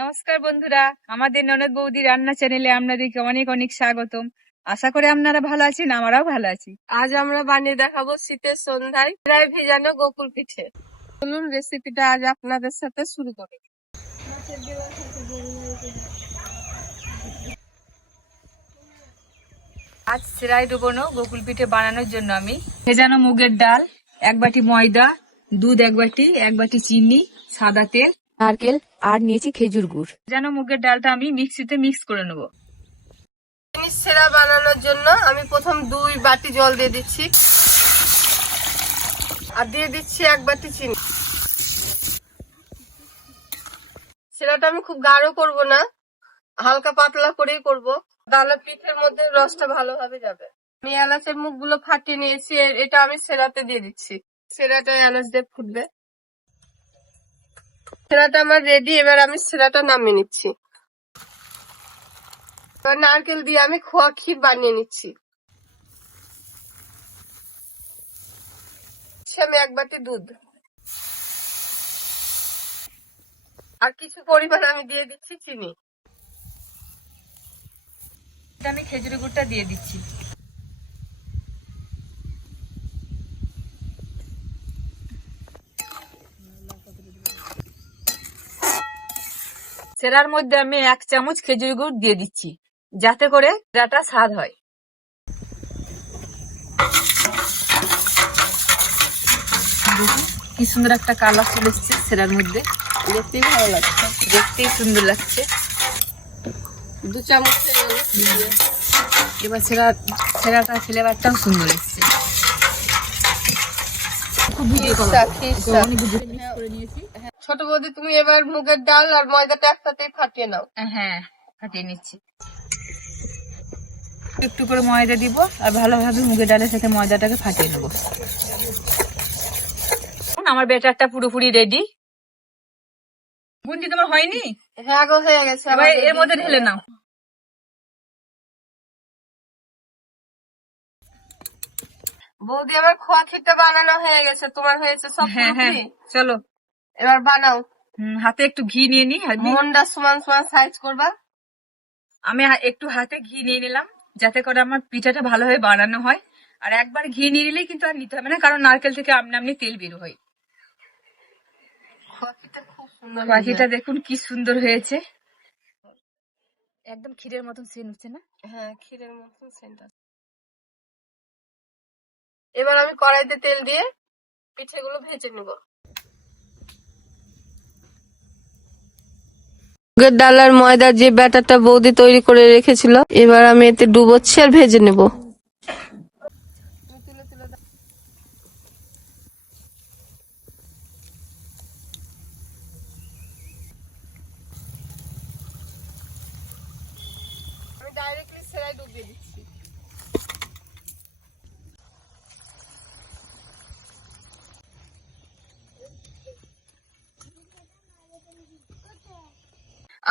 নমস্কার বন্ধুরা, আমাদের ননদ বৌদি রান্না চ্যানেলে আপনাদেরকে অনেক অনেক স্বাগতম। আশা করি আপনারা ভালো আছেন, আমরাও ভালো আছি। আজ আমরা বানিয়ে দেখাবো শীতের সন্ধ্যায় প্রায় ভেজানো গোকুল পিঠে। চলুন রেসিপিটা আজ আপনাদের সাথে শুরু করি। আজ সেরাই ডুবোনো গোকুল পিঠে বানানোর জন্য আমি ভেজানো মুগের ডাল, এক বাটি ময়দা, দুধ এক বাটি এক বাটি চিনি, সাদা তেল নারকেল আর নিয়েছি খেজুর গুড়। যেন মুগের ডালটা আমি মিক্সিতে মিক্স করে নেব। জিনিস সেরা বানানোর জন্য আমি প্রথম দুই বাটি জল দিয়ে দিচ্ছি। আর দিয়ে দিচ্ছি এক বাটি চিনি। সেরাটা আমি খুব গাঢ় করব না হালকা পাতলা করেই করব। ডালের পিঠের মধ্যে রসটা ভালোভাবে যাবে। আমি এলাচের মুখগুলো ফাটিয়ে নিয়েছি এটা আমি সেরাতে দিয়ে দিচ্ছি। সেরাটা এলাচ দিয়ে ফুটবে। সেরাটা আমার রেডি এবার আমি সেরাটা নামিয়ে নিচ্ছি। নারকেল দিয়ে আমি খোয়া ক্ষীর বানিয়ে নিচ্ছি। আমি এক বাটি দুধ। আর কিছু পরিমাণ আমি দিয়ে দিচ্ছি চিনি। আমি খেজুরি গুড়টা দিয়ে দিচ্ছি। সেরার মধ্যে আমি এক চামচ খেজুর গুড় দিয়ে দিচ্ছি যাতে করে সেরাটা স্বাদ হয়। কি সুন্দর একটা কালার চলে এসছে সেরার মধ্যে। দেখতেই ভালো লাগছে। দেখতেই সুন্দর লাগছে। দু চামচ এবার সেরা সেরাটা ফ্লেভারটাও সুন্দর এসছে। খুব ভিডিও করে নিয়েছি। ছোট বৌদি তুমি এবার মুগের ডাল আর ময়দাটা একসাথেই ফাটিয়ে নাও। হ্যাঁ ফাটিয়ে নিচ্ছি। একটু করে ময়দা দিব আর ভালোভাবে মুগের ডালের সাথে ময়দাটাকে ফাটিয়ে নেব। আমার ব্যাটারটা পুরোপুরি রেডি বুন্দি তোমার হয়নি? হ্যাঁ গো হয়ে গেছে। এবার এর মধ্যে ঢেলে নাও। বৌদি আমার খোয়া ক্ষীরটা বানানো হয়ে গেছে। তোমার হয়েছে সব হ্যাঁ হ্যাঁ? চলো। এবার বানাও। হাতে একটু ঘি নিয়ে নি মনটা সমান সমান সাইজ করবা। আমি একটু হাতে ঘি নিয়ে নিলাম যাতে করে আমার পিঠাটা ভালোভাবে বানানো হয়। আর একবার ঘি নিয়ে নিলেই কিন্তু আর নিতে হবে না কারণ নারকেল থেকে আপনি আপনি তেল বের হয়। খোয়া খুব সুন্দর পাখিটা দেখুন কি সুন্দর হয়েছে। একদম ক্ষীরের মতন সেন হচ্ছে না? হ্যাঁ ক্ষীরের মতন সেন্টার এবার আমি কড়াইতে তেল দিয়ে পিঠেগুলো ভেজে নেব। মুগের ডাল আর ময়দার যে ব্যাটারটা বৌদি তৈরি করে রেখেছিল, এবার আমি এতে ডুবোচ্ছি আর ভেজে নেব। ডাইরেক্টলি সেলাই ডুবিয়ে দিচ্ছি।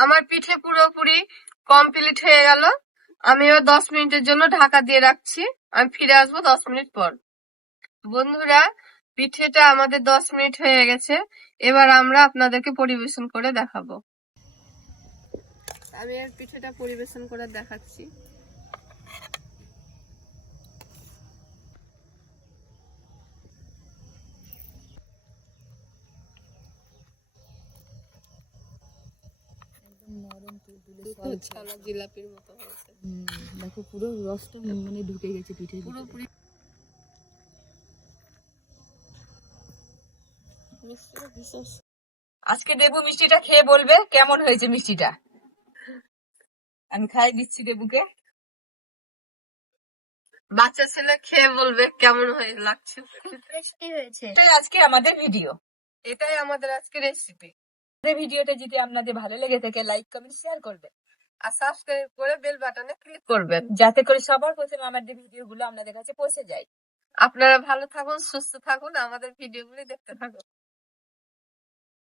আমার পিঠে পুরোপুরি কমপ্লিট হয়ে গেল। আমি এবার দশ মিনিটের জন্য ঢাকা দিয়ে রাখছি। আমি ফিরে আসব দশ মিনিট পর। বন্ধুরা, পিঠেটা আমাদের দশ মিনিট হয়ে গেছে। এবার আমরা আপনাদেরকে পরিবেশন করে দেখাবো। আমি আর পিঠেটা পরিবেশন করে দেখাচ্ছি। ছানা জিলাপির মতো হয়েছে। দেখো পুরো রসটা মানে ঢুকে গেছে পিঠে পুরোপুরি আজকে দেবু মিষ্টিটা খেয়ে বলবে কেমন হয়েছে মিষ্টিটা। আমি খাই দিচ্ছি দেবুকে। বাচ্চা ছেলে খেয়ে বলবে কেমন হয়ে লাগছে। এটাই আজকে আমাদের ভিডিও এটাই আমাদের আজকে রেসিপি ভিডিওটা যদি আপনাদের ভালো লেগে থাকে লাইক কমেন্ট শেয়ার করবেন। আর সাবস্ক্রাইব করে বেল বাটনে ক্লিক করবেন, যাতে করে সবার প্রথমে আমাদের ভিডিওগুলো আপনাদের কাছে পৌঁছে যায়। আপনারা ভালো থাকুন, সুস্থ থাকুন, আমাদের ভিডিওগুলি দেখতে থাকুন।